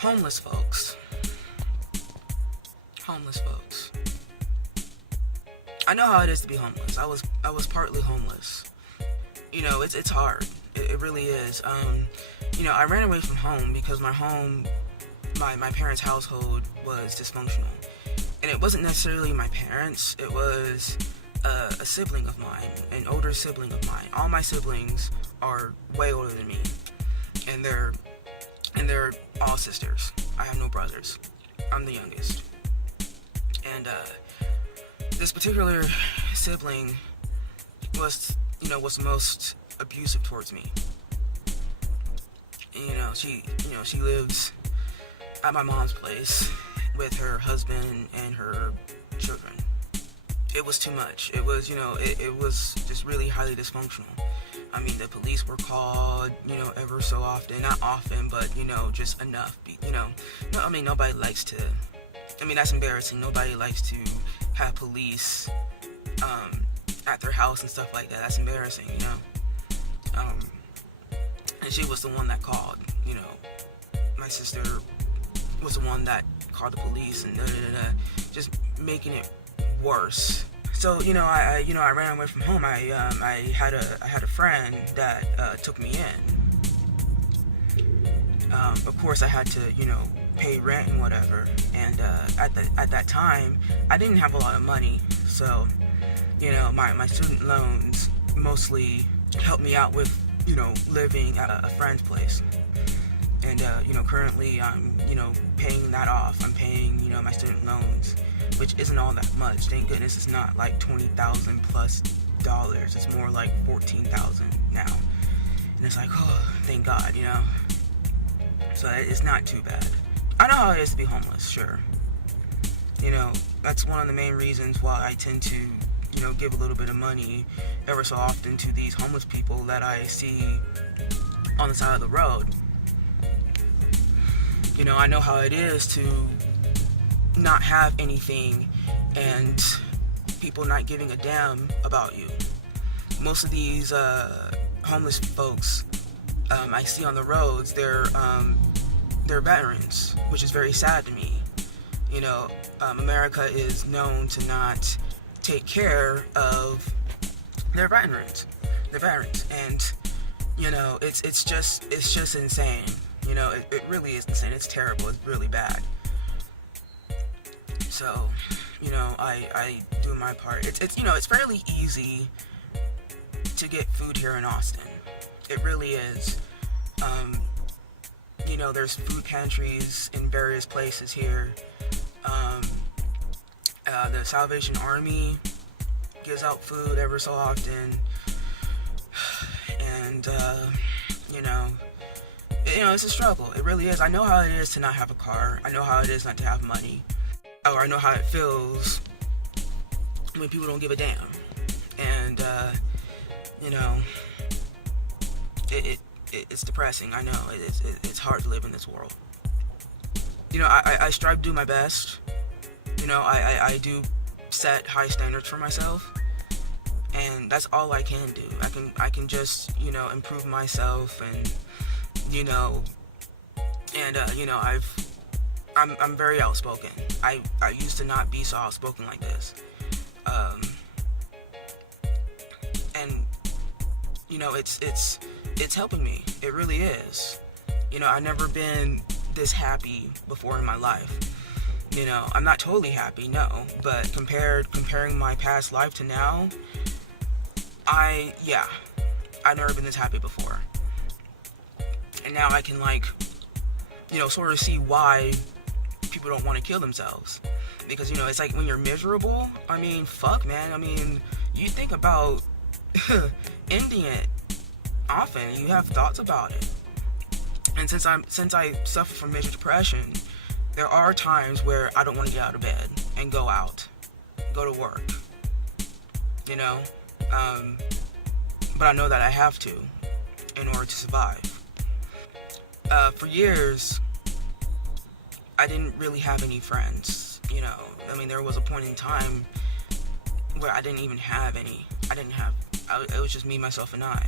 Homeless folks. Homeless folks. I know how it is to be homeless. I was partly homeless. It's hard. It really is. I ran away from home because my parents' household was dysfunctional. And it wasn't necessarily my parents, it was a sibling of mine, an older sibling of mine. All my siblings are way older than me. And they're all sisters. I have no brothers. I'm the youngest. And this particular sibling was most abusive towards me. She lives at my mom's place with her husband and her children. It was too much. It was, it was just really highly dysfunctional. I mean, the police were called, ever so often. Not often, but, just enough. Nobody likes to... that's embarrassing. Nobody likes to have police at their house and stuff like that. That's embarrassing, And she was the one that called, My sister was the one that called the police and just making it worse. So, I ran away from home. I had a friend that took me in. Of course, I had to, pay rent and whatever. And at that time, I didn't have a lot of money. So, my student loans mostly helped me out with, living at a friend's place. And, currently I'm, paying that off. I'm paying, my student loans, which isn't all that much. Thank goodness it's not like $20,000 plus. It's more like $14,000 now. And it's like, oh, thank God, So it's not too bad. I know how it is to be homeless, sure. That's one of the main reasons why I tend to, give a little bit of money ever so often to these homeless people that I see on the side of the road. I know how it is to not have anything and people not giving a damn about you. Most of these homeless folks I see on the roads, they're veterans, which is very sad to me. America is known to not take care of their veterans. And it's just insane. It really is insane. It's terrible. It's really bad. So, I do my part. It's fairly easy to get food here in Austin. It really is. There's food pantries in various places here. The Salvation Army gives out food ever so often. And, it's a struggle. It really is. I know how it is to not have a car. I know how it is not to have money. Or I know how it feels when people don't give a damn. And, it's depressing. I know. It's hard to live in this world. I strive to do my best. I do set high standards for myself. And that's all I can do. I can just, improve myself and, I'm very outspoken. I used to not be so outspoken like this. And, it's helping me. It really is. I've never been this happy before in my life. I'm not totally happy, no. But comparing my past life to now, I've never been this happy before. And now I can, sort of see why people don't want to kill themselves. Because, it's like when you're miserable, fuck, man. You think about ending it often. You have thoughts about it. And since I suffer from major depression, there are times where I don't want to get out of bed and go to work. But I know that I have to in order to survive. For years, I didn't really have any friends. There was a point in time where I didn't even have any. It was just me, myself, and I.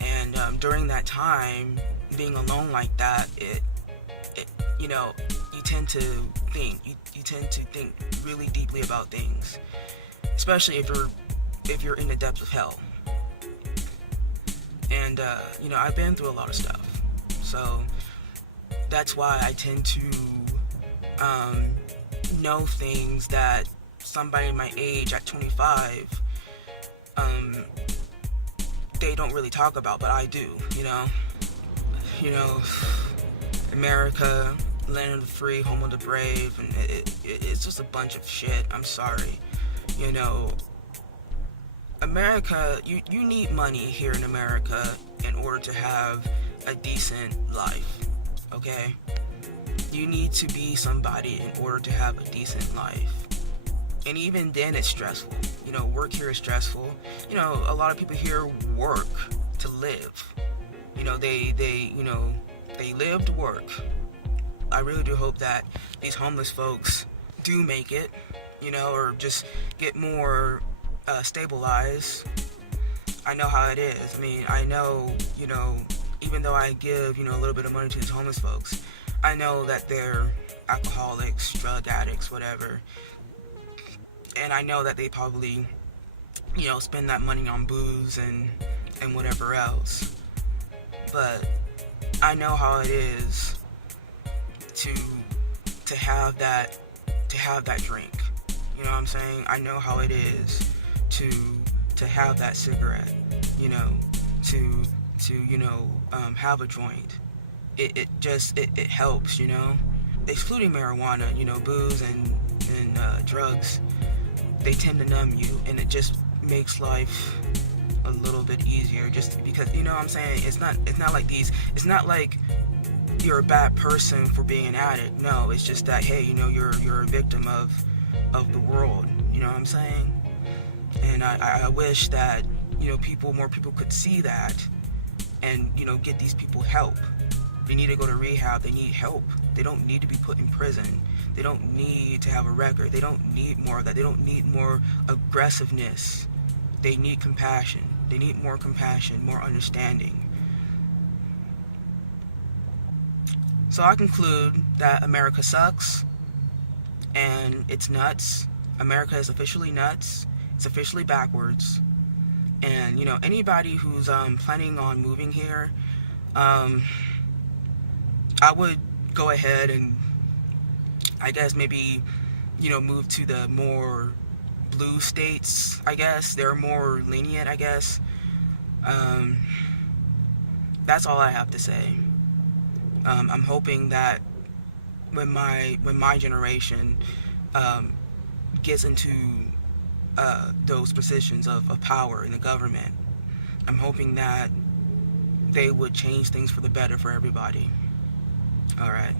And during that time, being alone like that, you know, you tend to you tend to think really deeply about things, especially if you're in the depths of hell. And you know, I've been through a lot of stuff, so that's why I tend to know things that somebody my age at 25 they don't really talk about, but I do. You know, America, land of the free, home of the brave, and it's just a bunch of shit. I'm sorry. You know, America, you need money here in America in order to have a decent life, okay? You need to be somebody in order to have a decent life. And even then it's stressful. You know, work here is stressful. You know, a lot of people here work to live. You know, they live to work. I really do hope that these homeless folks do make it, you know, or just get more stabilized. I know how it is. I mean, I know, you know, even though I give, you know, a little bit of money to these homeless folks, I know that they're alcoholics, drug addicts, whatever. And I know that they probably, you know, spend that money on booze and whatever else. But I know how it is to have that drink. You know what I'm saying? I know how it is to have that cigarette, you know, to you know, have a joint. It helps, you know. Excluding marijuana, you know, booze and drugs, they tend to numb you, and it just makes life a little bit easier, just because, you know what I'm saying? It's not like you're a bad person for being an addict. No, it's just that, hey, you know, you're a victim of the world. You know what I'm saying? And I wish that, you know, more people could see that and, you know, get these people help. They need to go to rehab. They need help. They don't need to be put in prison. They don't need to have a record. They don't need more of that. They don't need more aggressiveness. They need compassion. They need more compassion, more understanding. So I conclude that America sucks and it's nuts. America is officially nuts. It's officially backwards. And, you know, anybody who's planning on moving here, I would go ahead and, I guess, maybe, you know, move to the more blue states, I guess. They're more lenient, I guess. That's all I have to say. I'm hoping that when my generation gets into those positions of power in the government, I'm hoping that they would change things for the better for everybody. All right.